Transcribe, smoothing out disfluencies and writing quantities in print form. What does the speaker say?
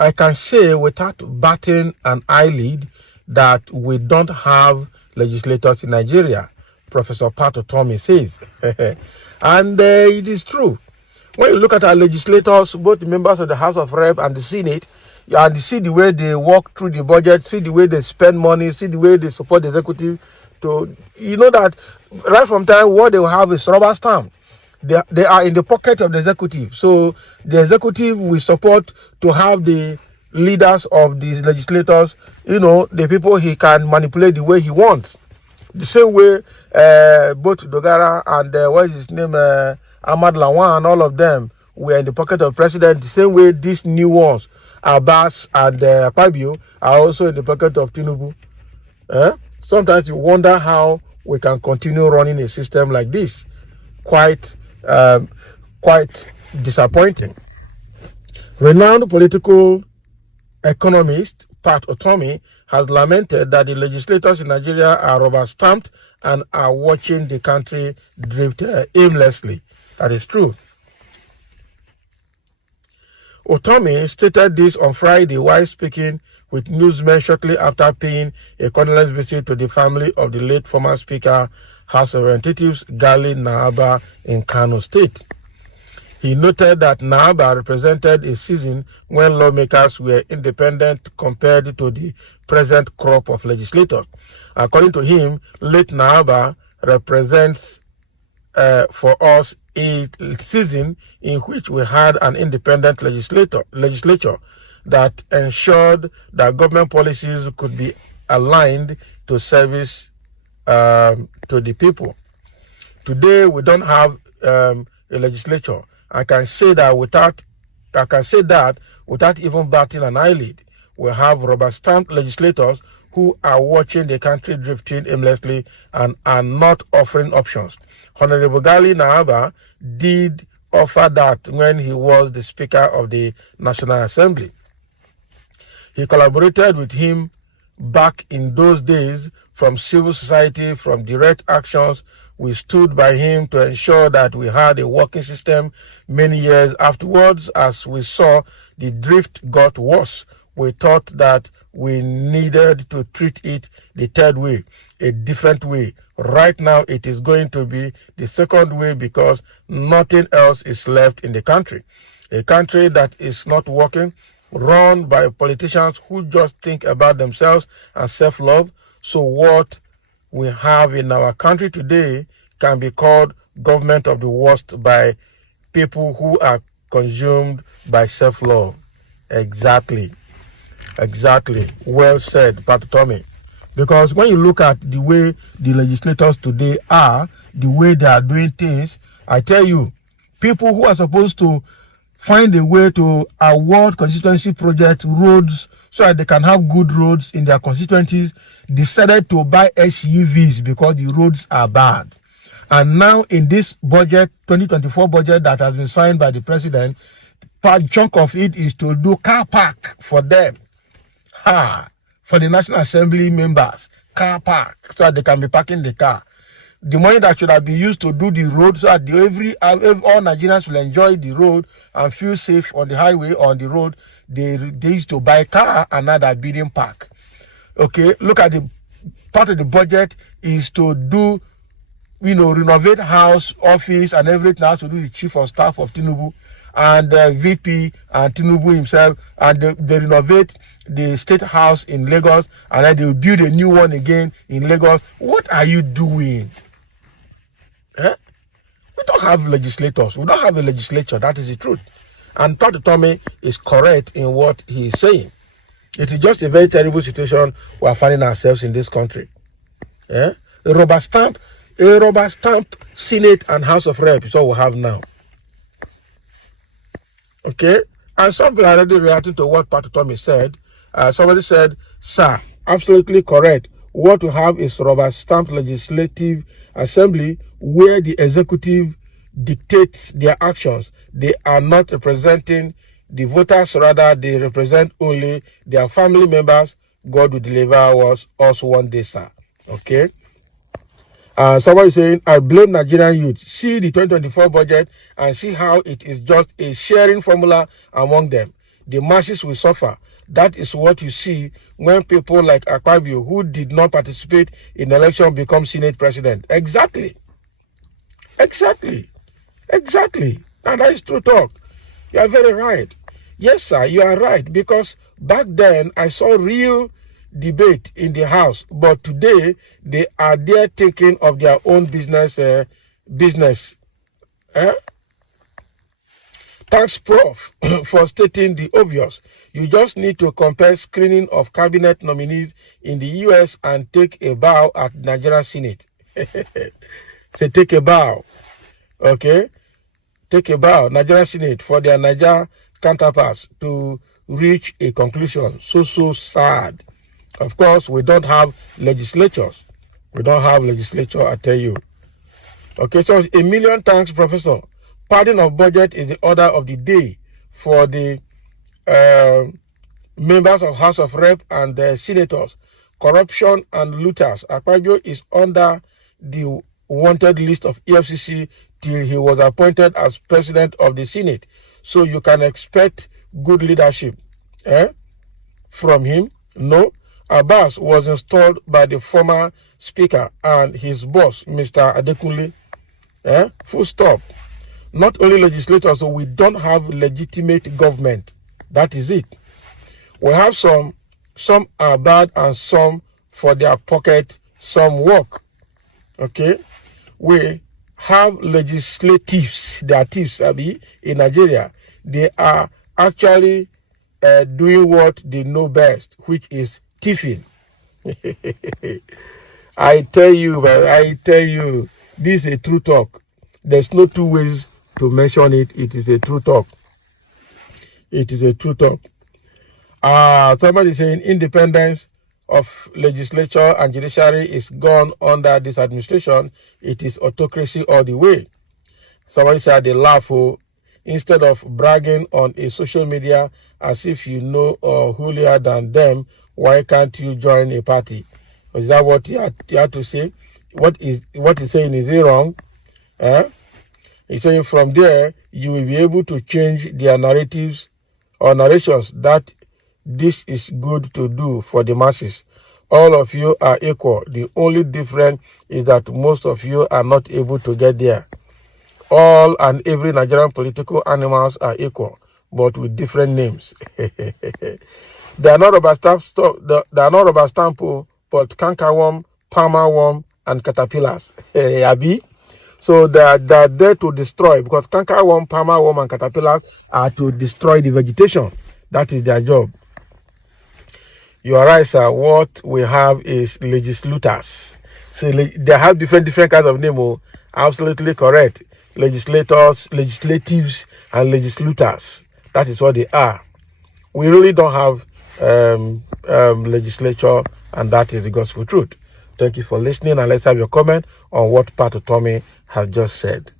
I can say without batting an eyelid that we don't have legislators in Nigeria, Professor Utomi says. And it is true. When you look at our legislators, both the members of the House of Rep and the Senate, and you see the way they walk through the budget, see the way they spend money, see the way they support the executive, you know that right from time what they will have is rubber stamp. They are in the pocket of the executive. So the executive will support to have the leaders of these legislators, the people he can manipulate the way he wants. The same way both Dogara and what is his name, Ahmad Lawan, and all of them were in the pocket of president. The same way these new ones, Abbas and Akpabio, are also in the pocket of Tinubu. Sometimes you wonder how we can continue running a system like this. Quite disappointing. Renowned political economist Pat Utomi has lamented that the legislators in Nigeria are rubber-stamped and are watching the country drift aimlessly. That is true. Utomi stated this on Friday while speaking with newsmen shortly after paying a condolence visit to the family of the late former Speaker, House of Representatives Gali Naaba in Kano State. He noted that Naaba represented a season when lawmakers were independent compared to the present crop of legislators. According to him, late Naaba represents for us a season in which we had an independent legislature that ensured that government policies could be aligned to service to the people. Today, we don't have a legislature. I can say that without even batting an eyelid. We have rubber-stamped legislators who are watching the country drifting aimlessly and are not offering options. Honorable Gali Naaba did offer that when he was the Speaker of the National Assembly. He collaborated with him back in those days from civil society, from direct actions. We stood by him to ensure that we had a working system. Many years afterwards, as we saw the drift got worse, we thought that we needed to treat it the third way, a different way. Right now, it is going to be the second way because nothing else is left in the country. A country that is not working, run by politicians who just think about themselves and self-love. So what we have in our country today can be called government of the worst by people who are consumed by self-love. Exactly. Well said, Pat Utomi. Because when you look at the way the legislators today are, the way they are doing things, I tell you, people who are supposed to find a way to award constituency project roads so that they can have good roads in their constituencies decided to buy SUVs because the roads are bad. And now in this budget, 2024 budget that has been signed by the president, part chunk of it is to do car park for them. For the National Assembly members, car park, so that they can be parking the car. The money that should have been used to do the road so that all Nigerians will enjoy the road and feel safe on the highway or on the road, they used to buy car and now they're building park. Okay, look at the part of the budget is to do, renovate house, office and everything else to do the chief of staff of Tinubu and VP and Tinubu himself, and they renovate the state house in Lagos and then they build a new one again in Lagos. What are you doing? We don't have legislators. We don't have a legislature. That is the truth. And Pat Utomi is correct in what he is saying. It is just a very terrible situation we are finding ourselves in this country. A rubber stamp Senate and House of Reps is what we have now. Okay? And some people are already reacting to what Pat Utomi said. Somebody said, sir, absolutely correct. What we have is rubber stamp legislative assembly where the executive dictates their actions. They are not representing the voters, rather they represent only their family members. God will deliver us one day, sir. Okay? Somebody is saying, I blame Nigerian youth. See the 2024 budget and see how it is just a sharing formula among them. the masses will suffer. That is what you see when people like Akpabio, who did not participate in election, become Senate president. Exactly. Exactly. Exactly. And that is true talk. You are very right. Yes, sir, you are right. Because back then, I saw real debate in the House. But today, they are there taking of their own business. Eh? Thanks, Prof, for stating the obvious. You just need to compare screening of cabinet nominees in the US and take a bow at Nigeria Senate. Say, take a bow. Okay? Take a bow, Nigeria Senate, for their Niger counterparts to reach a conclusion. So sad. Of course, we don't have legislatures. We don't have legislature, I tell you. Okay, so 1,000,000 thanks, Professor. Padding of budget is the order of the day for the members of House of Rep and the senators. Corruption and looters. Akpabio is under the wanted list of EFCC till he was appointed as president of the Senate. So you can expect good leadership from him. No. Abbas was installed by the former speaker and his boss, Mr. Adekunle. Full stop. Not only legislators, so we don't have legitimate government. That is it. We have some are bad and some for their pocket, some work. Okay? We have legislatives, they are thieves, Abi, in Nigeria. They are actually doing what they know best, which is thieving. I tell you, this is a true talk. There's no two ways to mention it. It is a true talk. It is a true talk. Somebody saying independence of legislature and judiciary is gone under this administration. It is autocracy all the way. Somebody said they laugh instead of bragging on a social media as if you know holier than them. Why can't you join a party? Is that what you have to say? What he's saying, is he wrong? He's saying from there you will be able to change their narratives or narrations that this is good to do for the masses. All of you are equal. The only difference is that most of you are not able to get there. All and every Nigerian political animals are equal, but with different names. They are not rubber stamp, they are not rubber stamp, but cankerworm, palmer worm, and caterpillars. Abi? So they are there to destroy, because cankerworm, palmer worm, and caterpillars are to destroy the vegetation. That is their job. You are right, sir. What we have is legislators. So they have different kinds of name. Absolutely correct. Legislators, legislatives, and legislators. That is what they are. We really don't have legislature, and that is the gospel truth. Thank you for listening, and let's have your comment on what Pat Utomi has just said.